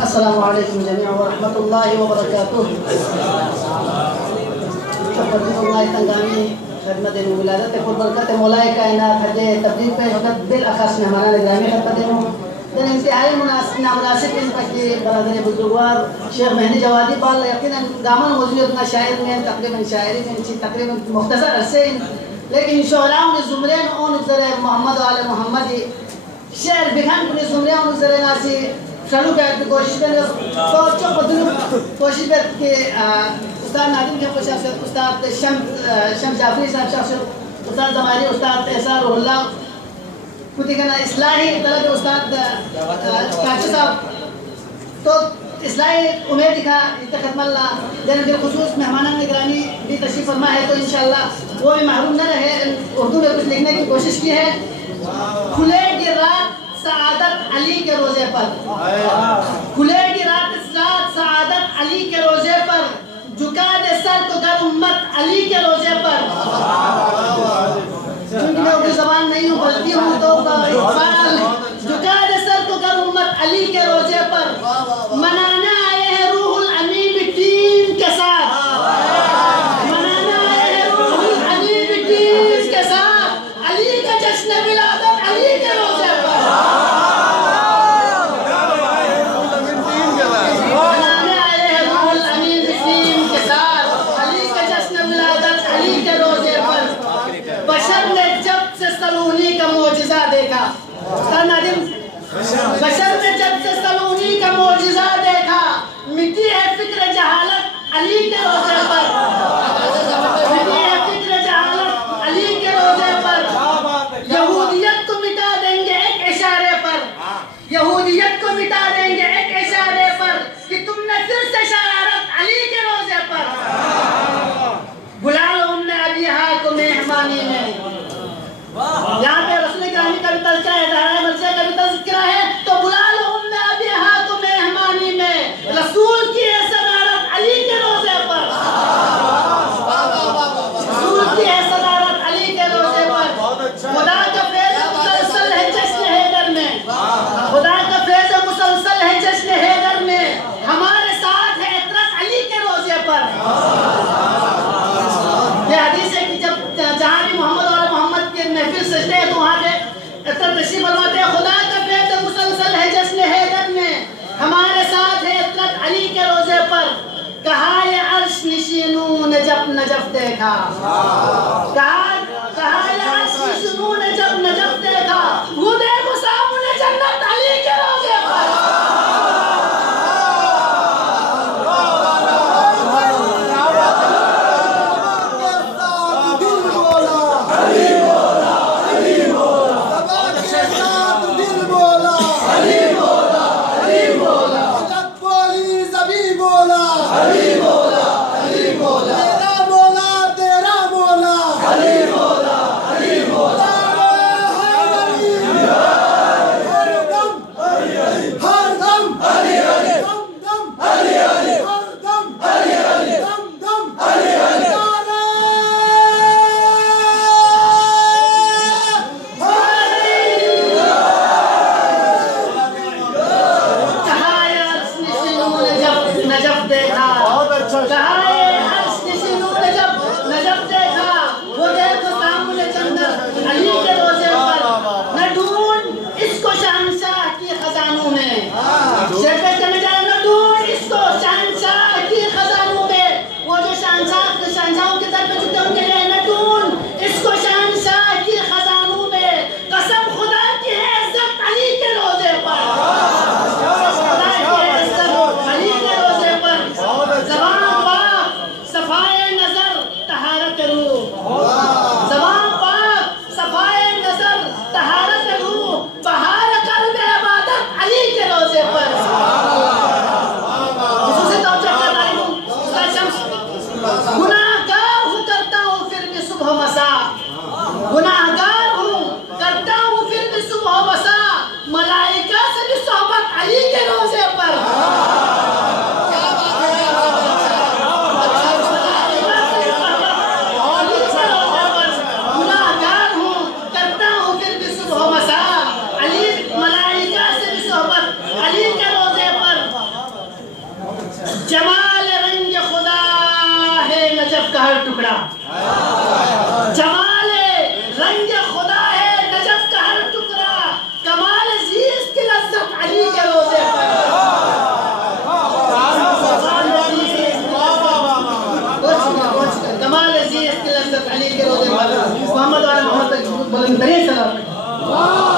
السلام علیکم جميعا ورحمۃ اللہ وبرکاتہ. شکر اللہ تنگانی خدمت ولادت پر برکت مولائے کائنات حج تبلیغ پیش وقت بالاخص مہمانان گرامی خدمت در انتہائی نامناسب ان کی برادر بزرگوار شیخ مہدی جوادی بال یقیناً دامن موضوع اتنا شاعر میں تقریباً شاعری میں تقریباً مختصر عرصے لیکن شعراء نے زمرین اون ذرے محمد و آل محمد شعر بکھان کنی زمرین اون ذرے ناسی شروع کرتے کوشش کرنے تو چوک بدلو کوشش کرتے کہ استاد نادم کے شخصیت استاد شمس جعفری صاحب شخصیت استاد زماری استاد احسان روح اللہ کتی کنا اصلاحی طلب استاد کاچے صاحب تو اصلاحی امید دکھا اتخدم اللہ دین بالخصوص مہمانان نگرانی بھی تشریف فرما ہے تو انشاءاللہ وہ بھی محروم نہ رہے. اردو میں کچھ لکھنے کی کوشش کی ہے. کھلے گی رات سعادت علی کے روزے پر, کھلے گی رات سعادت علی کے روزے پر, جھکا دے سر کو گر امت علی کے روزے پر. کیونکہ میں اردو زبان نہیں ہوں بلتی ہوں تو جھکا دے سر کو گر امت علی کے روزے پر, منانے آئے ہیں روح الامین ٹیم کے ساتھ, منانے آئے ہیں روح الامین ٹیم کے ساتھ علی کا جشن ولادت علی کے روزے پر. منانے آئے ہیں روح الامین ٹیم کے ساتھ علی کا جشن ولادت علی کے روزے پر. بشر نے جب سے سلونی کا معجزہ دیکھا, بشر نے جب سے سلونی کا معجزہ دیکھا, مٹی ہے فکر جہالت علی کے روزے پر, مٹی ہے فکر جہالت علی کے روزے پر. یہودیت کو مٹا دیں گے ایک اشارے پر, یہودیت کو مٹا دیں گے ایک اشارے پر, کہ تم نے پھر سے شرارت علی کے روزے پر. بلا لو ہم نے ابھی ہاں کو مہمانی میں. یہاں پہ رسول گرامی کا بھی تذکرہ ہے, دہرائے ملسے کا بھی تذکرہ ہے, تو بلا لو ہم نے ابھی ہاں کو مہمانی میں, رسول کی ہے صدارت علی کے روزے پر, رسول کی ہے صدارت علی کے روزے پر. خدا کا فیض مسلسل ہے جشن حیدر میں, خدا کا فیض مسلسل ہے جشن حیدر میں, ہمارے ساتھ ہے اطرت علی کے روزے پر. یہ حدیث ہے کہ جب جہاں بھی محمد اور محمد کے محفل سجدے ہیں تو وہاں پہ اطرت تشریف فرماتے ہیں. خدا کا فیض مسلسل ہے جشن حیدر میں, ہمارے ساتھ ہے اطرت علی کے روزے پر. کہا یہ عرش نشینوں نے جب نجف دیکھا, کہا یہ عرش نشینوں نے جب نجف دیکھا, وہ دیکھو سامنے جنت علی کے روزے پر. پر بلند ترین سلام